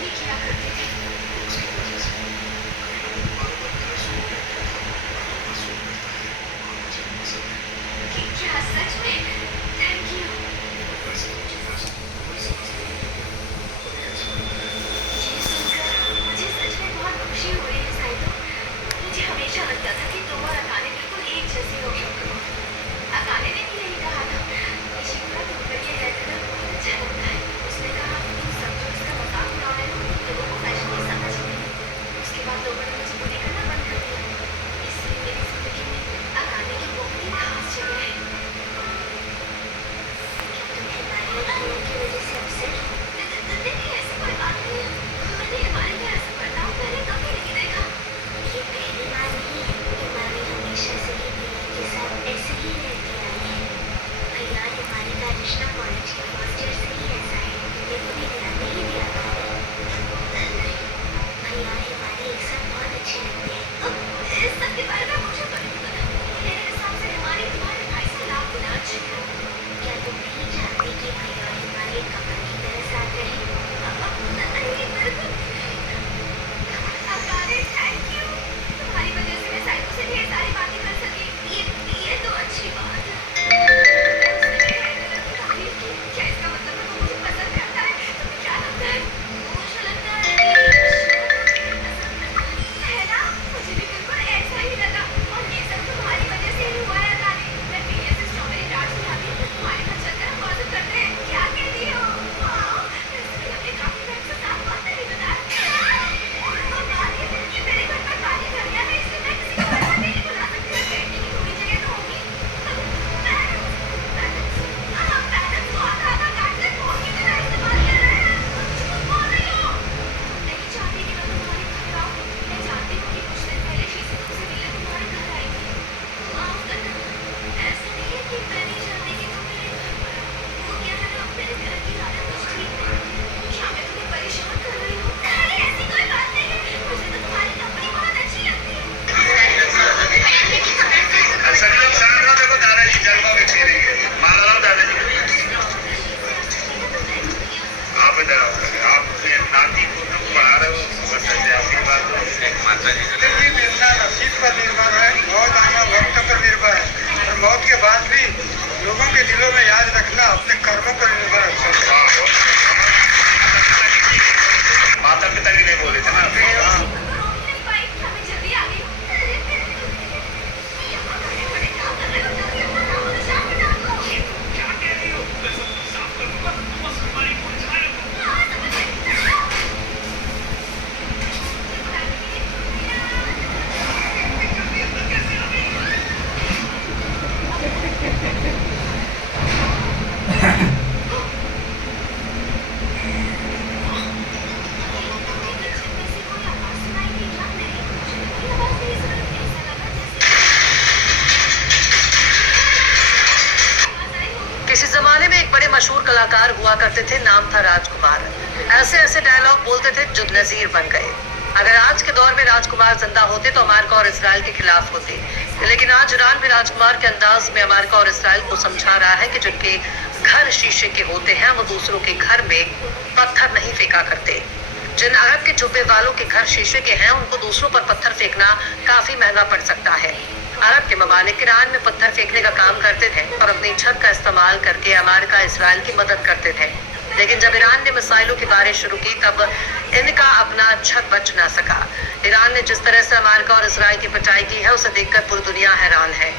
ये किया करते थे। उसकी वजह से कई लोग बार-बार घर छोड़ के बार-बार सुन मिलता है और मुझे पसंद है। कि क्या सच में? Thank you. वैसे मुझे फैशन कोई समझता नहीं है, पर ये अच्छा लगता है। ये सुनकर मुझे सच में बहुत खुशी हो रही है साइतो। मुझे हमेशा लगता था कि तुम और अकाने बिल्कुल एक जैसे हो। अकाने ने भी यही कहा था। इशिकुरा तुम पर ये हेयर कलर बहुत अच्छा लगता है। उसने कहा तुम सब जो इसका मजाक उड़ा रहे हो लोगों को फैशन की समझ ही नहीं। उसके बाद लोगों ने मुझे बुली करना बंद कर दिया। इसलिए मेरी जिंदगी में अकाने की बहुत ही खास जगह है। क्या तुम हिमालय की वजह से अपसेट हो? नहीं, ऐसी कोई बात नहीं है। मैंने हिमालय का ऐसा बर्ताव पहले कभी नहीं देखा। ये पहली बार नहीं है। हिमालय हमेशा से ही भैया के साथ ऐसे ही रहती आई है। भैया और हिमालय का रिश्ता कॉलेज के फर्स्ट ईयर से ही ऐसा है। तुमने कभी ध्यान नहीं दिया था? भैया और हिमालय एक साथ बहुत अच्छे लगते हैं। इस सब के बारे में मुझे तो नहीं पता। मेरे हिसाब से हिमालय तुम्हारे भाई से लाख गुना अच्छी है। क्या तुम नहीं चाहते कि भैया और हिमालय कपल की तरह साथ रहें? नहीं, बिल्कुल अकाने, थैंक यू। तुम्हारी वजह से मैं साइको से ढेर सारी बातें कर सकी। ये तो अच्छी बात है। उसने मेरे हेयर कलर की तारीफ की। क्या इसका मतलब है वो मुझे पसंद करता है? तुम्हें क्या लगता है? मुझे लगता है कि शायद वो मुझे पसंद करता है ना? मुझे भी बिल्कुल ऐसा ही लगा। और ये सब तुम्हारी वजह से ही हुआ है अकाने। मैं पीने से स्ट्रॉबेरी टार्ट से आती हूँ। तुम्हारे घर चलकर हम मौसम करते हैं। क्या कहती हो? वाओ! वैसे भी हमने काफी टाइम से साथ बात नहीं बताया। ये मेरे घर पर पानी भर गया है इसलिए मैं किसी को ऐसा नहीं बुला सकती। बैठने की थोड़ी जगह तो होगी। बैलेंस बैलेंस को आधा-आधा काट कर फोन की तरह इस्तेमाल कर रहे हैं। झूठ बोल रही हो। तुम नहीं चाहती कि मैं तुम्हारे घर आऊँ। मैं जानती हूँ कि कुछ दिन पहले शीशी तुमसे मिलने तुम्हारे घर आई थी। माफ करना। ऐसा नहीं है कि मैं नहीं चाहती कि तुम मेरे घर पर आओ। वो क्या है ना मेरे घर की हालत कुछ ठीक नहीं है। क्या मैं तुम्हें परेशान कर रही हूँ? अरे ऐसी कोई बात नहीं है। मुझे तो तुम्हारी कंपनी बहुत अच्छी लगती है। सर लोग देखो दादाजी जलवा में पी रही है। माला लाओ दादाजी आप इधर आओ। आप अपने नाती को तो पढ़ा रहे हो समझ सकते आपकी बात माता जी जिंदगी मिलना नसीब पर निर्भर है, मौत आना वक्त पर निर्भर है और मौत के बाद भी लोगों के दिलों में याद रखना अपने कर्मों पर निर्भर रखता है। माता पिता के लिए बोले थे ना अभी। रोक नहीं पाई। क्या मैं जल्दी आ गई हूँ? अरे यहाँ खड़े खड़े क्या कर रहे हो? जल्दी अपना काम होना शाम में डाल दो। क्या कह रही हो? मैं सब कुछ साफ कर दूंगा। तुम बस हमारी को झाड़ रखो। हाँ, समझ गई। किसी जमाने में एक बड़े मशहूर कलाकार हुआ करते थे, नाम था राजकुमार। ऐसे ऐसे डायलॉग बोलते थे जो नजीर बन गए। अगर आज के दौर में राजकुमार जिंदा होते तो अमेरिका और इसराइल के खिलाफ होते, लेकिन आज ईरान भी राजकुमार के अंदाज में अमेरिका और इसराइल को समझा रहा है कि जिनके घर शीशे के होते हैं वो दूसरों के घर में पत्थर नहीं फेंका करते। जिन अरब के जुब्बे वालों के घर शीशे के हैं उनको दूसरों पर पत्थर फेंकना काफी महंगा पड़ सकता है। अरब के ममालिक ईरान में पत्थर फेंकने का काम करते थे और अपनी छत का इस्तेमाल करके अमेरिका इसराइल की मदद करते थे, लेकिन जब ईरान ने मिसाइलों की बारिश शुरू की तब इनका अपना छत बच ना सका। ईरान ने जिस तरह से अमेरिका और इसराइल की पिटाई की है उसे देखकर पूरी दुनिया हैरान है।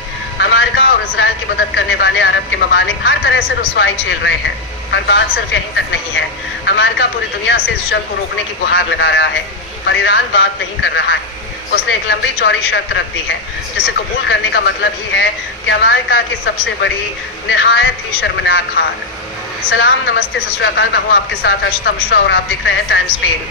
अमेरिका और इसराइल की मदद करने वाले अरब के ममालिक हर तरह से रुसवाई झेल रहे हैं। पर बात सिर्फ यहीं तक नहीं है। अमेरिका पूरी दुनिया से इस जंग को रोकने की गुहार लगा रहा है, पर ईरान बात नहीं कर रहा है। उसने एक लंबी चौड़ी शर्त रख दी है जिसे कबूल करने का मतलब ही है कि अमेरिका की सबसे बड़ी निहायत ही शर्मनाक हार। सलाम, नमस्ते, सत श्री अकाल। मैं हूँ आपके साथ अर्शिता मिश्रा और आप देख रहे हैं टाइम्स पेन।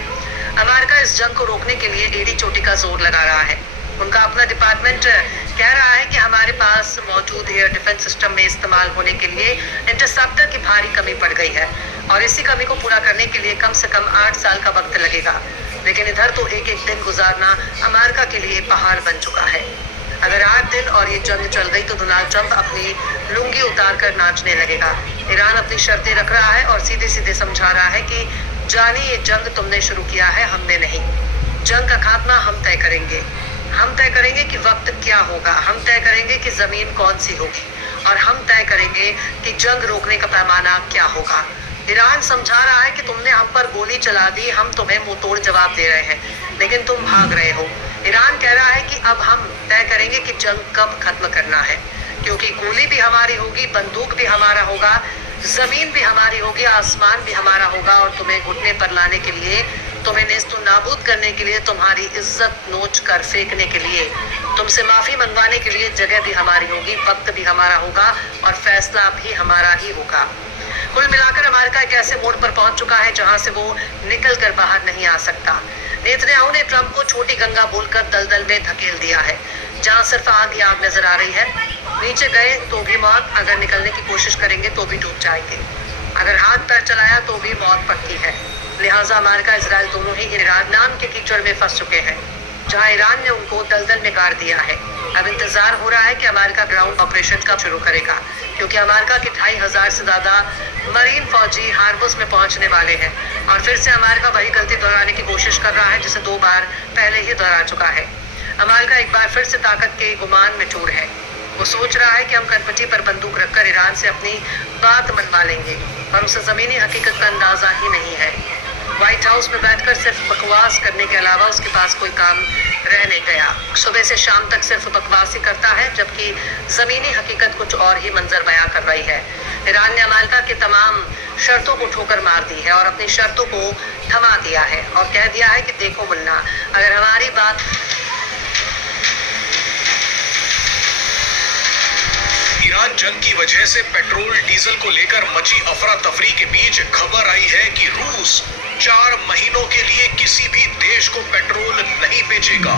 अमेरिका इस जंग को रोकने के लिए एड़ी चोटी का जोर लगा रहा है। उनका अपना डिपार्टमेंट कह रहा है कि हमारे पास मौजूद एयर डिफेंस सिस्टम में इस्तेमाल होने के लिए इंटरसेप्टर की भारी कमी पड़ गई है और इसी कमी को पूरा करने के लिए कम से कम 8 साल का वक्त लगेगा। लेकिन इधर तो एक एक दिन गुजारना अमेरिका के लिए पहाड़ बन चुका है। अगर 8 दिन और ये जंग चल गई तो डोनाल्ड ट्रंप अपनी लुंगी उतार कर नाचने लगेगा। ईरान अपनी शर्तें रख रहा है और सीधे सीधे समझा रहा है कि जानी ये जंग तुमने शुरू किया है, हमने नहीं। जंग का खात्मा हम तय करेंगे। हम तय करेंगे कि वक्त क्या होगा, हम तय करेंगे कि जमीन कौन सी होगी, और हम तय करेंगे कि जंग रोकने का पैमाना क्या होगा। ईरान समझा रहा है कि तुमने हम पर गोली चला दी, हम तुम्हें मुंहतोड़ जवाब दे रहे हैं, लेकिन तुम भाग रहे हो। ईरान कह रहा है कि अब हम तय करेंगे कि जंग कब खत्म करना है, क्योंकि गोली भी हमारी होगी, बंदूक भी हमारा होगा, जमीन भी हमारी होगी, आसमान भी हमारा होगा, और तुम्हें घुटने पर लाने के लिए, तुम्हें नेस्तु नाबूद करने के लिए, तुम्हारी इज्जत नोच कर फेंकने के लिए, तुमसे माफी मंगवाने के लिए जगह भी हमारी होगी, वक्त भी हमारा होगा, और फैसला भी हमारा ही होगा। कुल मिलाकर अमेरिका एक ऐसे मोड़ पर पहुंच चुका है जहां से वो निकल कर बाहर नहीं आ सकता। नेतन्याहू ने ट्रंप को छोटी गंगा बोलकर दलदल में धकेल दिया है, जहां सिर्फ आग ही आग नजर आ रही है। नीचे गए तो भी मौत, अगर निकलने की कोशिश करेंगे तो भी डूब जाएंगे, अगर हाथ पैर चलाया तो भी मौत पक्की है। लिहाजा अमेरिका इजराइल दोनों ही ईरान नाम के कीचड़ में फंस चुके हैं, जहां ईरान ने उनको दलदल में गाड़ दिया है। अब इंतजार हो रहा है कि अमेरिका ग्राउंड ऑपरेशन कब शुरू करेगा, क्योंकि अमेरिका के 2500 से ज्यादा मरीन फौजी हार्बर्स में पहुंचने वाले हैं, और फिर से अमेरिका वही गलती दोहराने की कोशिश कर रहा है जिसे 2 बार पहले ही दोहरा चुका है। अमेरिका एक बार फिर से ताकत के गुमान में चूर है। वो सोच रहा है कि हम कनपटी पर बंदूक रखकर ईरान से अपनी बात मनवा लेंगे, पर उसे जमीनी हकीकत का अंदाजा ही नहीं है। व्हाइट हाउस में बैठकर सिर्फ बकवास करने के अलावा उसके पास कोई काम रह नहीं गया। सुबह से शाम तक सिर्फ बकवास ही करता है, जबकि जमीनी हकीकत कुछ और ही मंजर बयां कर रही है। ईरान ने अमेरिका की तमाम शर्तों को ठोकर मार दी है और अपनी शर्तों को थमा दिया है, और कह दिया है कि देखो मुन्ना, अगर हमारी बात ईरान जंग की वजह से पेट्रोल डीजल को लेकर मची अफरा तफरी के बीच खबर आई है कि रूस 4 महीनों के लिए किसी भी देश को पेट्रोल नहीं बेचेगा।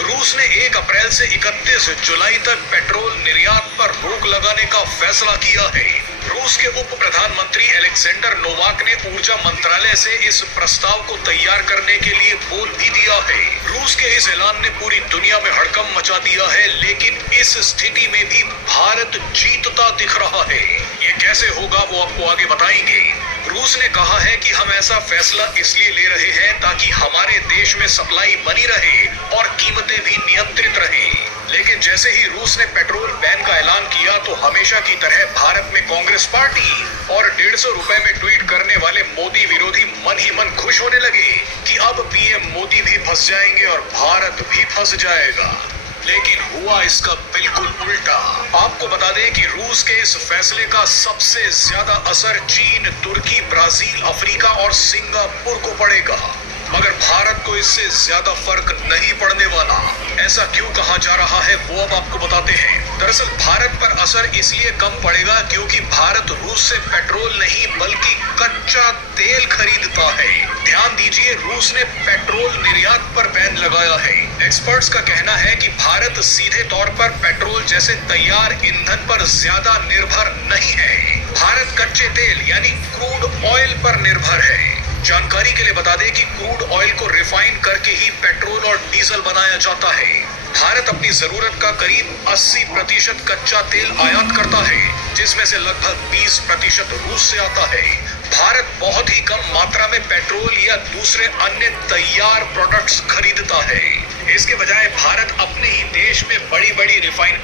रूस ने 1 अप्रैल से 31 जुलाई तक पेट्रोल निर्यात पर रोक लगाने का फैसला किया है। रूस के उप प्रधानमंत्री अलेक्जेंडर नोवाक ने ऊर्जा मंत्रालय से इस प्रस्ताव को तैयार करने के लिए बोल भी दिया है। रूस के इस ऐलान ने पूरी दुनिया में हड़कंप मचा दिया है, लेकिन इस स्थिति में भी भारत जीतता दिख रहा है। ये कैसे होगा वो आपको आगे बताएंगे। रूस ने कहा है कि हम ऐसा फैसला इसलिए ले रहे हैं ताकि हमारे देश में सप्लाई बनी रहे और कीमतें भी नियंत्रित रहें। लेकिन जैसे ही रूस ने पेट्रोल बैन का ऐलान किया तो हमेशा की तरह भारत में कांग्रेस पार्टी और 150 रुपए में ट्वीट करने वाले मोदी विरोधी मन ही मन खुश होने लगे कि अब पीएम मोदी भी फंस जाएंगे और भारत भी फंस जाएगा। लेकिन हुआ इसका बिल्कुल उल्टा। आपको बता दें कि रूस के इस फैसले का सबसे ज्यादा असर चीन, तुर्की, ब्राजील, अफ्रीका और सिंगापुर को पड़ेगा, मगर भारत को इससे ज्यादा फर्क नहीं पड़ने वाला। ऐसा क्यों कहा जा रहा है वो अब आपको बताते हैं। दरअसल भारत पर असर इसलिए कम पड़ेगा क्योंकि भारत रूस से पेट्रोल नहीं बल्कि कच्चा तेल खरीदता है। ध्यान दीजिए, रूस ने पेट्रोल निर्यात पर बैन लगाया है। एक्सपर्ट्स का कहना है कि भारत सीधे तौर पर पेट्रोल जैसे तैयार ईंधन पर ज्यादा निर्भर नहीं है। भारत कच्चे तेल यानी क्रूड ऑयल पर निर्भर है। जानकारी के लिए बता दें कि क्रूड ऑयल को रिफाइन करके ही पेट्रोल और डीजल बनाया जाता है। भारत अपनी जरूरत का करीब 80% कच्चा तेल आयात करता है, जिसमें से लगभग 20% रूस से आता है। भारत बहुत ही कम मात्रा में पेट्रोल या दूसरे अन्य तैयार प्रोडक्ट्स खरीदता है। इसके बजाय भारत अपने ही देश में बड़ी बड़ी रिफाइन